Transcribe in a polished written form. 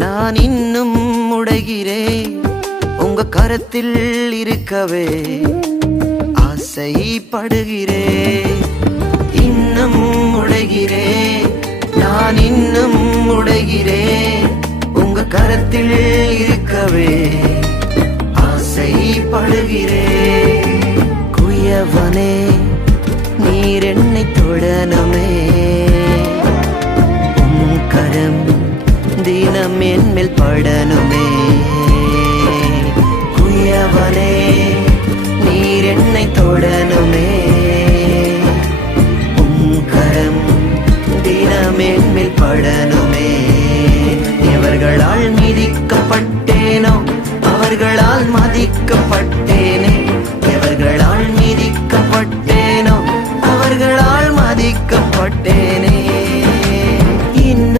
நான் இன்னும் உடைகிறேன் உங்க கரத்தில் இருக்கவே ஆசைப்படுகிறேன். இன்னும் உடைகிறேன், நான் இன்னும் உடைகிறேன் உங்க கரத்தில் இருக்கவே ஆசைப்படுகிறேன். குயவனே நீர் என்னை தொடனுமே, உம் கரம் தினம் என் மேல் படனுமே. குயவனே நீர் என்னை தொடனுமே, உம் கரம் தினம் என் மேல் படனுமே.